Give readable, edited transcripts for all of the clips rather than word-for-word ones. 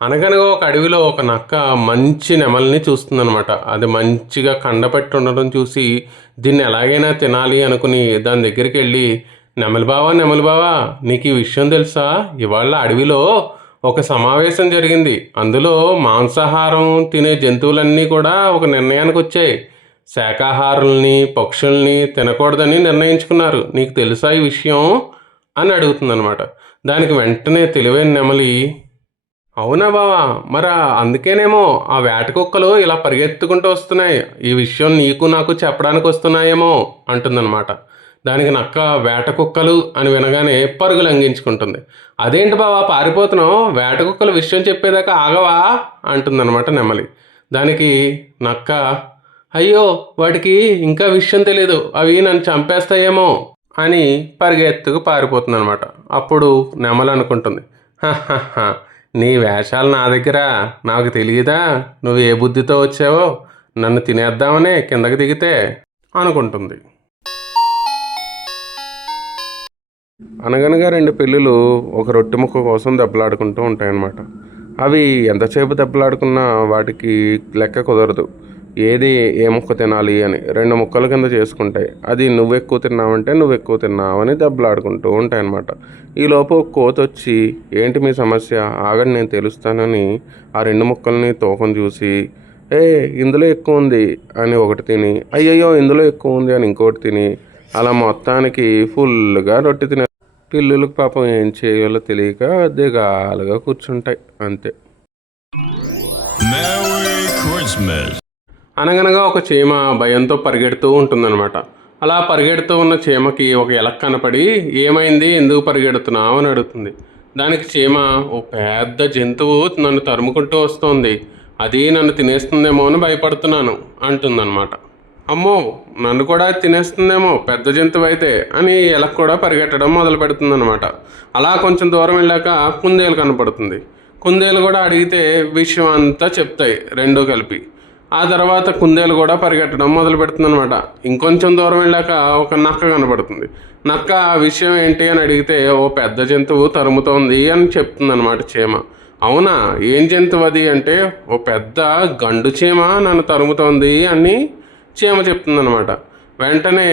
అనగనగా ఒక అడవిలో ఒక నక్క మంచి నెమలిని చూస్తుందనమాట. అది మంచిగా కండపట్టి ఉండడం చూసి దీన్ని ఎలాగైనా తినాలి అనుకుని దాని దగ్గరికి వెళ్ళి, నెమలి బావా నెమలి బావా, నీకు ఈ విషయం తెలుసా? ఇవాళ అడవిలో ఒక సమావేశం జరిగింది. అందులో మాంసాహారం తినే జంతువులన్నీ కూడా ఒక నిర్ణయానికి వచ్చాయి. శాకాహారుల్ని పక్షుల్ని తినకూడదని నిర్ణయించుకున్నారు. నీకు తెలుసా ఈ విషయం అని అడుగుతుందనమాట. దానికి వెంటనే తెలివైన నెమలి, అవునా బావా, మరి అందుకేనేమో ఆ వేట కుక్కలు ఇలా పరిగెత్తుకుంటూ వస్తున్నాయి, ఈ విషయం నీకు నాకు చెప్పడానికి వస్తున్నాయేమో అంటుందన్నమాట. దానికి నక్క వేట కుక్కలు అని వినగానే పరుగులు అంగించుకుంటుంది. అదేంటి బావా పారిపోతున్నావు, వేట కుక్కలు విషయం చెప్పేదాకా ఆగవా అంటుందన్నమాట నెమలి. దానికి నక్క, అయ్యో వాటికి ఇంకా విషయం తెలియదు, అవి నన్ను చంపేస్తాయేమో అని పరిగెత్తుకు పారిపోతుంది అనమాట. అప్పుడు నెమలి అనుకుంటుంది, "హహహ, నీ వేషాలు నా దగ్గర నాకు తెలియదా, నువ్వు ఏ బుద్ధితో వచ్చావో, నన్ను తినేద్దామనే కిందకి దిగితే" అనుకుంటుంది. అనగనగా రెండు పిల్లులు ఒక రొట్టె ముక్క కోసం దెబ్బలాడుకుంటూ ఉంటాయన్నమాట. అవి ఎంతసేపు దెబ్బలాడుకున్నా వాటికి లెక్క కుదరదు, ఏది ఏ ముక్క తినాలి అని. రెండు ముక్కల కింద చేసుకుంటాయి. అది నువ్వు ఎక్కువ తిన్నావంటే నువ్వు ఎక్కువ తిన్నావు అని దెబ్బలాడుకుంటూ ఉంటాయన్నమాట. ఈలోపు ఒక కోతి వచ్చి, ఏంటి మీ సమస్య, ఆగండి నేను తెలుస్తానని ఆ రెండు ముక్కల్ని తూకం చూసి, ఏ ఇందులో ఎక్కువ ఉంది అని ఒకటి తిని, అయ్యయ్యో ఇందులో ఎక్కువ ఉంది అని ఇంకోటి తిని, అలా మొత్తానికి ఫుల్గా రొట్టె తినే. పిల్లులకు పాపం ఏం చేయాలో తెలియక దిగాలుగా కూర్చుంటాయి అంతే. అనగనగా ఒక చీమ భయంతో పరిగెడుతూ ఉంటుందన్నమాట. అలా పరిగెడుతూ ఉన్న చీమకి ఒక ఎలక కనపడి, ఏమైంది, ఎందుకు పరిగెడుతున్నావు అని అడుగుతుంది. దానికి చీమ, ఓ పెద్ద జంతువు నన్ను తరుముకుంటూ వస్తోంది, అది నన్ను తినేస్తుందేమో అని భయపడుతున్నాను అంటుందన్నమాట. అమ్మో, నన్ను కూడా తినేస్తుందేమో పెద్ద జంతువు అయితే అని ఎలక కూడా పరిగెట్టడం మొదలు పెడుతుందన్నమాట. అలా కొంచెం దూరం వెళ్ళాక కుందేలు కనపడుతుంది. కుందేలు కూడా అడిగితే విషయం అంతా చెప్తాయి రెండూ కలిపి. ఆ తర్వాత కుందేలు కూడా పరిగెట్టడం మొదలు పెడుతుందనమాట. ఇంకొంచెం దూరం వెళ్ళాక ఒక నక్క కనపడుతుంది. నక్క ఆ విషయం ఏంటి అని అడిగితే, ఓ పెద్ద జంతువు తరుముతోంది అని చెప్తుందనమాట చీమ. అవునా, ఏం జంతువు అది అంటే, ఓ పెద్ద గండు చీమ నన్ను తరుముతోంది అని చీమ చెప్తుందనమాట. వెంటనే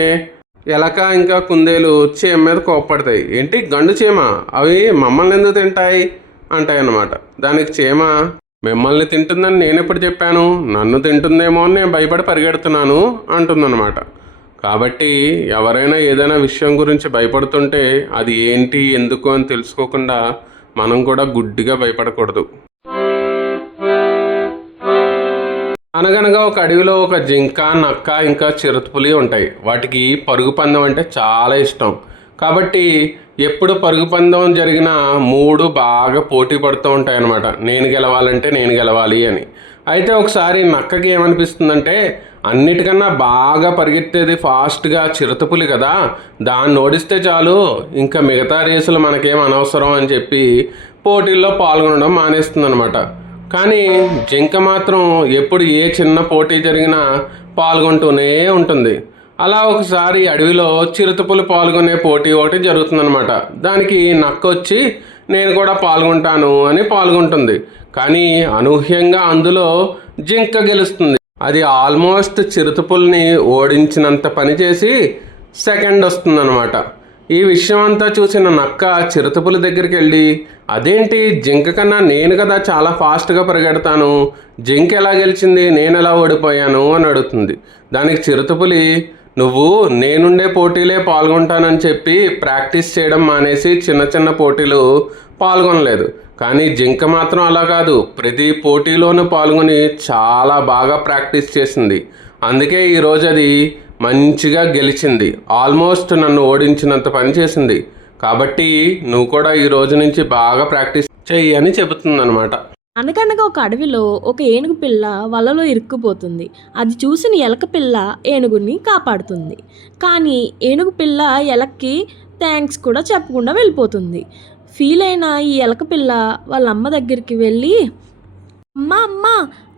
ఎలక ఇంకా కుందేలు చీమ మీద కోప్పడతాయి. ఏంటి గండు చీమ, అవి మమ్మల్ని ఎందుకు తింటాయి అంటాయి అన్నమాట. దానికి చీమ, మిమ్మల్ని తింటుందని నేను ఎప్పుడు చెప్పాను, నన్ను తింటుందేమో అని నేను భయపడి పరిగెడుతున్నాను అంటుందన్నమాట. కాబట్టి ఎవరైనా ఏదైనా విషయం గురించి భయపడుతుంటే అది ఏంటి ఎందుకు అని తెలుసుకోకుండా మనం కూడా గుడ్డిగా భయపడకూడదు. అనగనగా ఒక అడవిలో ఒక జింక, నక్క ఇంకా చిరుతపులి ఉంటాయి. వాటికి పరుగు పందెం అంటే చాలా ఇష్టం. కాబట్టి ఎప్పుడు పరుగు పందెం జరిగినా మూడు బాగా పోటీ పడుతూ ఉంటాయన్నమాట. నేను గెలవాలంటే నేను గెలవాలి అని. అయితే ఒకసారి నక్కకి ఏమనిపిస్తుందంటే, అన్నిటికన్నా బాగా పరిగెత్తేది ఫాస్ట్గా చిరుతపులి కదా, దాన్ని ఓడిస్తే చాలు, ఇంకా మిగతా రేసులు మనకేం అనవసరం అని చెప్పి పోటీల్లో పాల్గొనడం మానేస్తుందన్నమాట. కానీ జింక మాత్రం ఎప్పుడు ఏ చిన్న పోటీ జరిగినా పాల్గొంటూనే ఉంటుంది. అలా ఒకసారి అడవిలో చిరుతపులి పాల్గొనే పోటీ ఒకటి జరుగుతుందనమాట. దానికి నక్క వచ్చి నేను కూడా పాల్గొంటాను అని పాల్గొంటుంది. కానీ అనూహ్యంగా అందులో జింక గెలుస్తుంది. అది ఆల్మోస్ట్ చిరుతపుల్ని ఓడించినంత పని చేసి సెకండ్ వస్తుందన్నమాట. ఈ విషయం అంతా చూసిన నక్క చిరుతపులి దగ్గరికి వెళ్ళి, అదేంటి, జింక కన్నా నేను కదా చాలా ఫాస్ట్గా పరిగెడతాను, జింక ఎలా గెలిచింది, నేను ఎలా ఓడిపోయాను అని అడుగుతుంది. దానికి చిరుతపులి, నువ్వు నేనుండే పోటీలే పాల్గొంటానని చెప్పి ప్రాక్టీస్ చేయడం మానేసి చిన్న చిన్న పోటీలు పాల్గొనలేదు. కానీ జింక మాత్రం అలా కాదు, ప్రతి పోటీలోనూ పాల్గొని చాలా బాగా ప్రాక్టీస్ చేసింది. అందుకే ఈరోజు అది మంచిగా గెలిచింది, ఆల్మోస్ట్ నన్ను ఓడించినంత పని చేసింది. కాబట్టి నువ్వు కూడా ఈ రోజు నుంచి బాగా ప్రాక్టీస్ చెయ్యి అని చెబుతుందనమాట. అనగనగా ఒక అడవిలో ఒక ఏనుగు పిల్ల వలలో ఇరుక్కుపోతుంది. అది చూసిన ఎలక పిల్ల ఏనుగుని కాపాడుతుంది. కానీ ఏనుగు పిల్ల ఎలక్కి థ్యాంక్స్ కూడా చెప్పకుండా వెళ్ళిపోతుంది. ఫీల్ అయిన ఈ ఎలక పిల్ల వాళ్ళ అమ్మ దగ్గరికి వెళ్ళి, అమ్మ,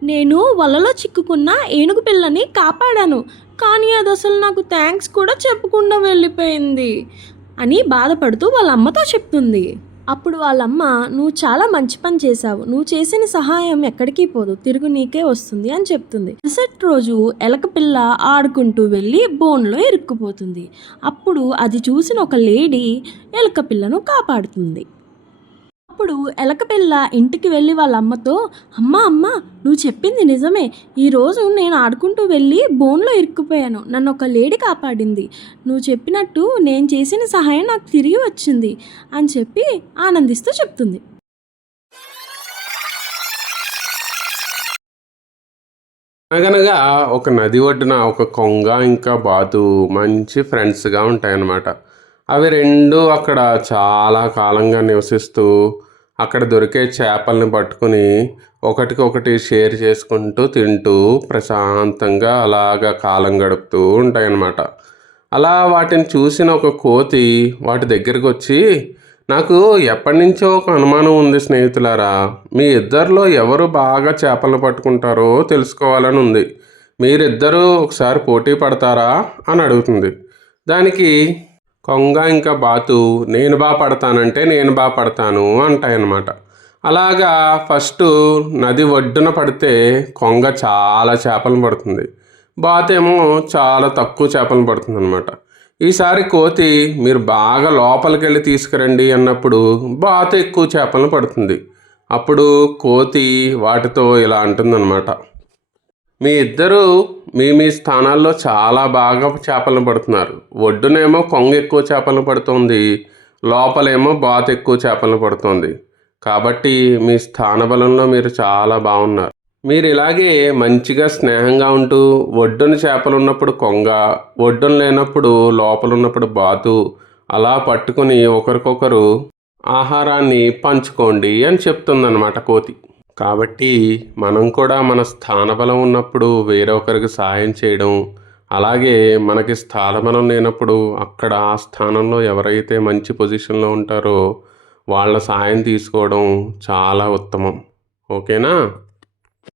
నేను వలలో చిక్కుకున్న ఏనుగు పిల్లని కాపాడాను, కానీ అది అసలు నాకు థ్యాంక్స్ కూడా చెప్పకుండా వెళ్ళిపోయింది అని బాధపడుతూ వాళ్ళ అమ్మతో చెప్తుంది. అప్పుడు వాళ్ళమ్మ, "నువ్వు చాలా మంచి పని చేశావు. నువ్వు చేసిన సహాయం ఎక్కడికి పోదు. తిరుగు నీకే వస్తుంది" అని చెప్తుంది. మరుసటి రోజు ఎలక పిల్ల ఆడుకుంటూ వెళ్ళి బోన్లో ఇరుక్కుపోతుంది. అప్పుడు అది చూసిన ఒక లేడీ ఎలక పిల్లను కాపాడుతుంది. అప్పుడు ఎలకపిల్ల ఇంటికి వెళ్ళి వాళ్ళ అమ్మతో, "అమ్మ అమ్మ, నువ్వు చెప్పింది నిజమే. ఈరోజు నేను ఆడుకుంటూ వెళ్ళి బోన్లో ఇరుక్కుపోయాను. నన్ను ఒక లేడీ కాపాడింది. నువ్వు చెప్పినట్టు నేను చేసిన సహాయం నాకు తిరిగి వచ్చింది" అని చెప్పి ఆనందిస్తూ చెప్తుంది. అనగనగా ఒక నది ఒడ్డున ఒక కొంగ ఇంకా బాతు మంచి ఫ్రెండ్స్గా ఉంటాయన్నమాట. అవి రెండు అక్కడ చాలా కాలంగా నివసిస్తూ అక్కడ దొరికే చేపల్ని పట్టుకుని ఒకటికొకటి షేర్ చేసుకుంటూ తింటూ ప్రశాంతంగా అలాగా కాలం గడుపుతూ ఉంటాయన్నమాట. అలా వాటిని చూసిన ఒక కోతి వాటి దగ్గరికి వచ్చి, "నాకు ఎప్పటి నుంచో ఒక అనుమానం ఉంది స్నేహితులారా. మీ ఇద్దరిలో ఎవరు బాగా చేపలను పట్టుకుంటారో తెలుసుకోవాలని ఉంది. మీరిద్దరూ ఒకసారి పోటీ పడతారా" అని అడుగుతుంది. దానికి కొంగ ఇంకా బాతు, "నేను బాగా పడతానంటే నేను బాగా పడతాను" అంటాయన్నమాట. అలాగా ఫస్ట్ నది ఒడ్డున పడితే కొంగ చాలా చేపలను పడుతుంది. బాతేమో చాలా తక్కువ చేపలను పడుతుంది అనమాట. ఈసారి కోతి, "మీరు బాగా లోపలికి వెళ్ళి తీసుకురండి" అన్నప్పుడు బాతు ఎక్కువ చేపలను పడుతుంది. అప్పుడు కోతి వాటితో ఇలా అంటుందన్నమాట, "మీ ఇద్దరు మీ మీ స్థానాల్లో చాలా బాగా చేపలను పడుతున్నారు. ఒడ్డునేమో కొంగ ఎక్కువ చేపలను పడుతోంది, లోపలేమో బాతు ఎక్కువ చేపలను పడుతోంది. కాబట్టి మీ స్థానబలంలో మీరు చాలా బాగున్నారు. మీరు ఇలాగే మంచిగా స్నేహంగా ఉంటూ ఒడ్డున చేపలు ఉన్నప్పుడు కొంగ, ఒడ్డున లేనప్పుడు లోపల ఉన్నప్పుడు బాతు అలా పట్టుకుని ఒకరికొకరు ఆహారాన్ని పంచుకోండి" అని చెప్తుందన్నమాట కోతి. కాబట్టి మనం కూడా మన స్థానబలం ఉన్నప్పుడు వేరొకరికి సహాయం చేయడం, అలాగే మనకి స్థానబలం లేనప్పుడు అక్కడ ఆ స్థానంలో ఎవరైతే మంచి పొజిషన్లో ఉంటారో వాళ్ళ సహాయం తీసుకోవడం చాలా ఉత్తమం. ఓకేనా?